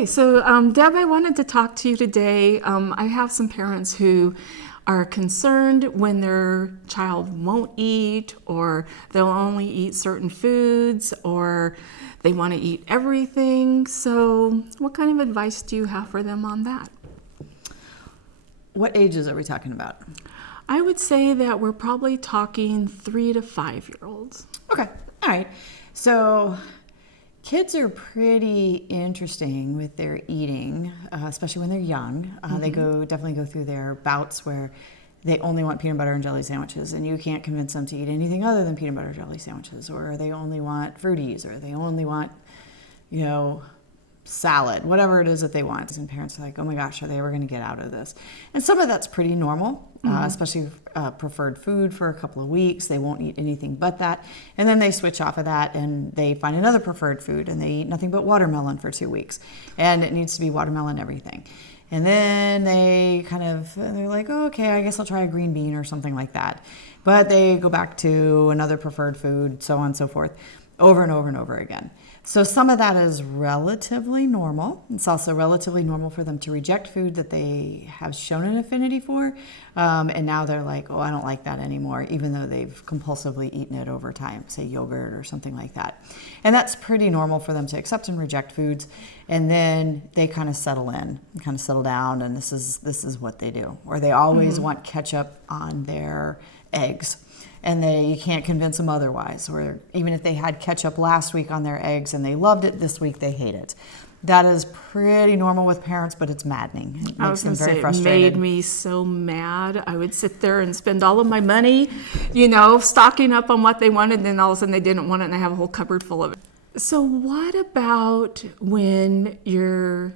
Okay, so Deb, I wanted to talk to you today. I have some parents who are concerned when their child won't eat, or they'll only eat certain foods, or they want to eat everything. So what kind of advice do you have for them on that? What ages are we talking about? I would say that we're probably talking 3 to 5-year-olds. Okay, all right. So kids are pretty interesting with their eating, especially when they're young. They definitely go through their bouts where they only want peanut butter and jelly sandwiches, and you can't convince them to eat anything other than peanut butter and jelly sandwiches, or they only want fruities, or they only want, salad, whatever it is that they want. And parents are like, oh my gosh, are they ever going to get out of this? And some of that's pretty normal, especially preferred food for a couple of weeks. They won't eat anything but that. And then they switch off of that and they find another preferred food and they eat nothing but watermelon for 2 weeks. And it needs to be watermelon everything. And then they're like, oh, okay, I guess I'll try a green bean or something like that. But they go back to another preferred food, so on and so forth, over and over and over again. So some of that is relatively normal. It's also relatively normal for them to reject food that they have shown an affinity for. And now they're like, oh, I don't like that anymore, even though they've compulsively eaten it over time, say yogurt or something like that. And that's pretty normal for them to accept and reject foods. And then they kind of settle in, kind of settle down, and this is what they do. Or they always want ketchup on their eggs. And you can't convince them otherwise. Or even if they had ketchup last week on their eggs and they loved it, this week they hate it. That is pretty normal with parents, but it's maddening. It makes them very frustrated. It made me so mad. I would sit there and spend all of my money, stocking up on what they wanted, and then all of a sudden they didn't want it, and I have a whole cupboard full of it. So what about when your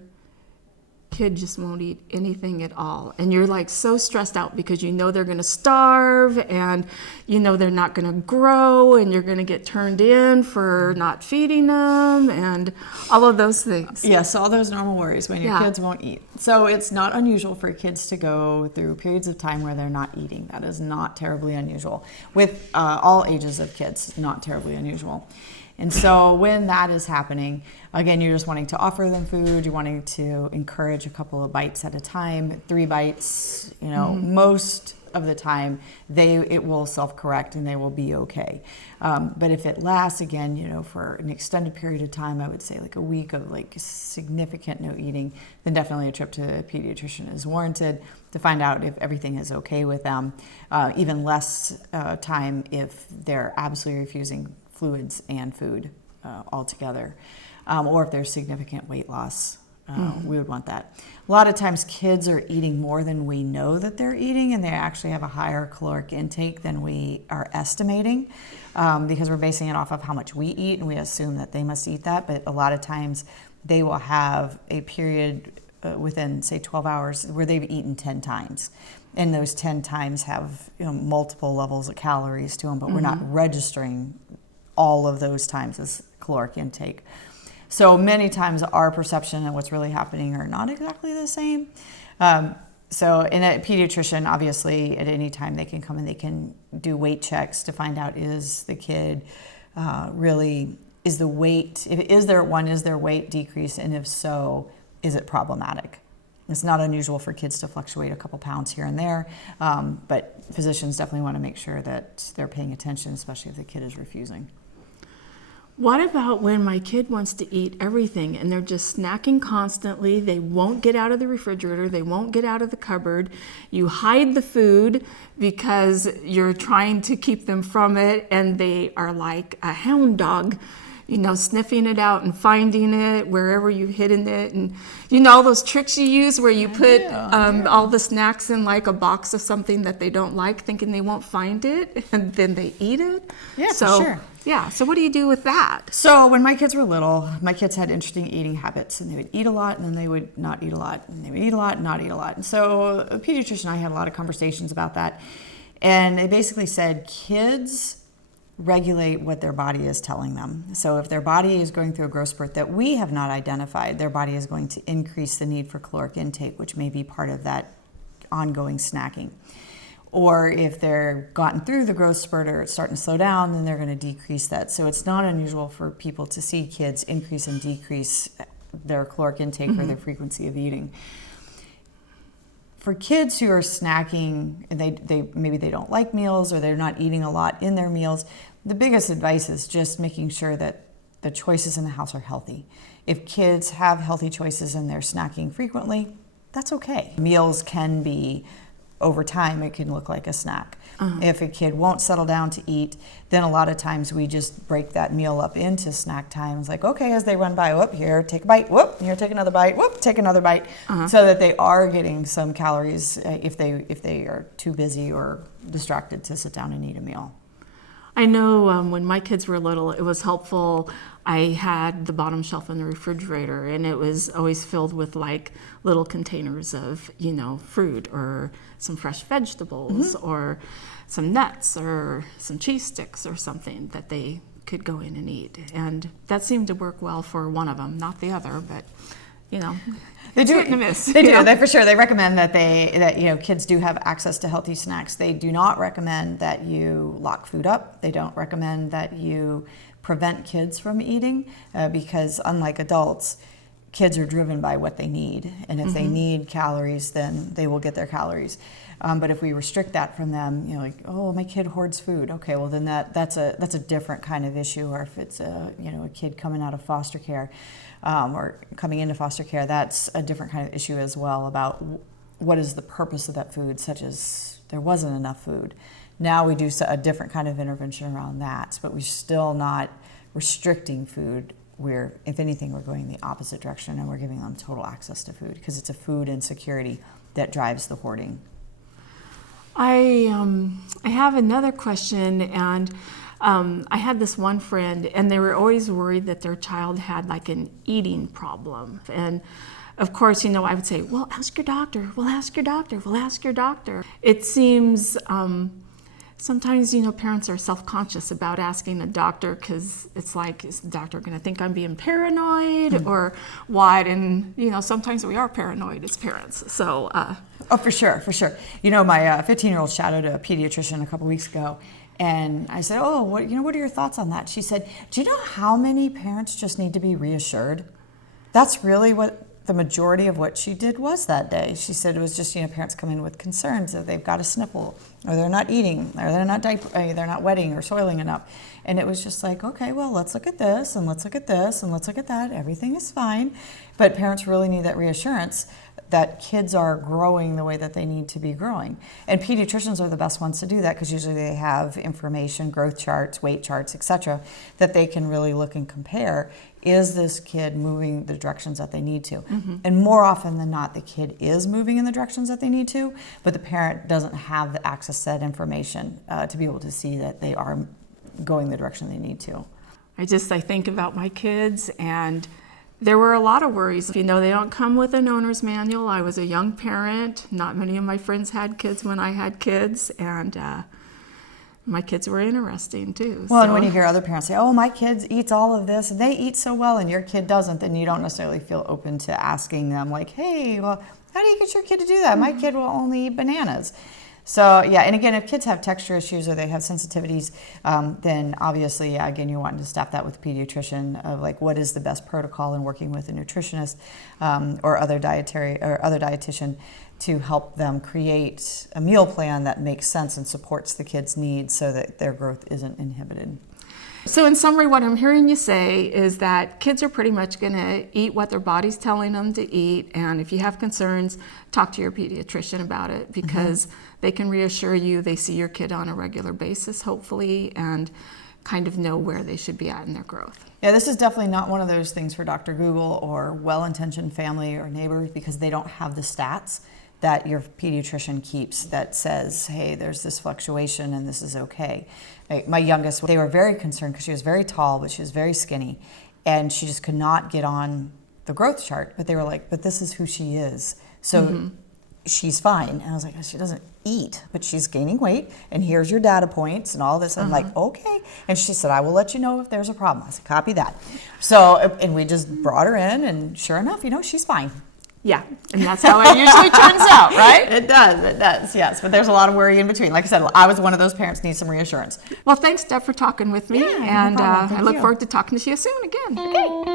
kid just won't eat anything at all, and you're like so stressed out because they're going to starve, and they're not going to grow, and you're going to get turned in for not feeding them, and all of those things? Yes, all those normal worries when your kids won't eat. So it's not unusual for kids to go through periods of time where they're not eating. That is not terribly unusual. With all ages of kids, not terribly unusual. And so when that is happening, again, you're just wanting to offer them food. You're wanting to encourage a couple of bites at a time, 3 bites. Most of the time, it will self-correct and they will be okay. But if it lasts, again, for an extended period of time, I would say like a week of significant no eating, then definitely a trip to a pediatrician is warranted to find out if everything is okay with them. Even less time if they're absolutely refusing fluids and food altogether, or if there's significant weight loss, we would want that. A lot of times kids are eating more than we know that they're eating, and they actually have a higher caloric intake than we are estimating, because we're basing it off of how much we eat, and we assume that they must eat that. But a lot of times they will have a period within, say, 12 hours where they've eaten 10 times. And those 10 times have multiple levels of calories to them, but we're not registering all of those times as caloric intake. So many times our perception and what's really happening are not exactly the same. So in a pediatrician, obviously, at any time they can come and they can do weight checks to find out, is the kid is their weight decrease, and if so, is it problematic? It's not unusual for kids to fluctuate a couple pounds here and there, but physicians definitely want to make sure that they're paying attention, especially if the kid is refusing. What about when my kid wants to eat everything and they're just snacking constantly? They won't get out of the refrigerator. They won't get out of the cupboard. You hide the food because you're trying to keep them from it, and they are like a hound dog, sniffing it out and finding it wherever you've hidden it. And all those tricks you use where you put all the snacks in like a box of something that they don't like, thinking they won't find it, and then they eat it. Yeah, for sure. Yeah, so what do you do with that? So when my kids were little, my kids had interesting eating habits, and they would eat a lot, and then they would not eat a lot, and they would eat a lot and not eat a lot. And so a pediatrician and I had a lot of conversations about that, and they basically said kids regulate what their body is telling them. So if their body is going through a growth spurt that we have not identified, their body is going to increase the need for caloric intake, which may be part of that ongoing snacking. Or if they're gotten through the growth spurt or it's starting to slow down, then they're going to decrease that. So it's not unusual for people to see kids increase and decrease their caloric intake or their frequency of eating. For kids who are snacking and maybe they don't like meals or they're not eating a lot in their meals, the biggest advice is just making sure that the choices in the house are healthy. If kids have healthy choices and they're snacking frequently, that's okay. Meals can be, over time, it can look like a snack. If a kid won't settle down to eat, then a lot of times we just break that meal up into snack times. Like, okay, as they run by, whoop, here, take a bite, whoop, here, take another bite, whoop, take another bite, so that they are getting some calories if they are too busy or distracted to sit down and eat a meal. I know when my kids were little, it was helpful. I had the bottom shelf in the refrigerator, and it was always filled with like little containers of, fruit or some fresh vegetables or some nuts or some cheese sticks or something that they could go in and eat. And that seemed to work well for one of them, not the other, but They do. Hit and miss, They do. They for sure. They recommend that kids do have access to healthy snacks. They do not recommend that you lock food up. They don't recommend that you prevent kids from eating because unlike adults, kids are driven by what they need, and if they need calories, then they will get their calories. But if we restrict that from them, like, oh, my kid hoards food. Okay, well then that's a different kind of issue. Or if it's a kid coming out of foster care or coming into foster care, that's a different kind of issue as well about what is the purpose of that food, such as there wasn't enough food. Now we do a different kind of intervention around that, but we're still not restricting food. If anything, we're going the opposite direction, and we're giving them total access to food because it's a food insecurity that drives the hoarding. I have another question, and I had this one friend, and they were always worried that their child had like an eating problem. And of course, I would say, well, ask your doctor, we'll ask your doctor, we'll ask your doctor. It seems sometimes, parents are self-conscious about asking a doctor because it's like, is the doctor going to think I'm being paranoid or what? And, sometimes we are paranoid as parents. So. Oh, for sure. My 15-year-old shadowed a pediatrician a couple weeks ago, and I said, oh, what are your thoughts on that? She said, do you know how many parents just need to be reassured? That's really what the majority of what she did was that day. She said it was just, parents come in with concerns that they've got a sniffle, or they're not eating, or they're not wetting or soiling enough. And it was just like, okay, well, let's look at this, and let's look at this, and let's look at that. Everything is fine. But parents really need that reassurance that kids are growing the way that they need to be growing. And pediatricians are the best ones to do that because usually they have information, growth charts, weight charts, etc., that they can really look and compare. Is this kid moving the directions that they need to? And more often than not, the kid is moving in the directions that they need to, but the parent doesn't have the access to that information to be able to see that they are going the direction they need to. I think about my kids, and there were a lot of worries. They don't come with an owner's manual. I was a young parent. Not many of my friends had kids when I had kids, and my kids were interesting too. Well, and when you hear other parents say, oh, my kid eats all of this, and they eat so well, and your kid doesn't, then you don't necessarily feel open to asking them, like, hey, well, how do you get your kid to do that? My kid will only eat bananas. So, yeah, and again, if kids have texture issues or they have sensitivities, then obviously, again, you're wanting to staff that with a pediatrician of like what is the best protocol in working with a nutritionist or other dietitian to help them create a meal plan that makes sense and supports the kids' needs so that their growth isn't inhibited. So in summary, what I'm hearing you say is that kids are pretty much going to eat what their body's telling them to eat, and if you have concerns, talk to your pediatrician about it because they can reassure you. They see your kid on a regular basis, hopefully, and kind of know where they should be at in their growth. Yeah, this is definitely not one of those things for Dr. Google or well-intentioned family or neighbors because they don't have the stats that your pediatrician keeps that says, hey, there's this fluctuation and this is okay. My youngest, they were very concerned because she was very tall, but she was very skinny, and she just could not get on the growth chart. But they were like, but this is who she is. So she's fine. And I was like, she doesn't eat, but she's gaining weight, and here's your data points and all this. I'm like, okay. And she said, I will let you know if there's a problem. I said, copy that. So, and we just brought her in, and sure enough, she's fine. Yeah, and that's how it usually turns out, right? It does, yes. But there's a lot of worry in between. Like I said, I was one of those parents need some reassurance. Well, thanks, Deb, for talking with me, Yeah, and no problem. I look you. forward to talking to you soon again. Okay.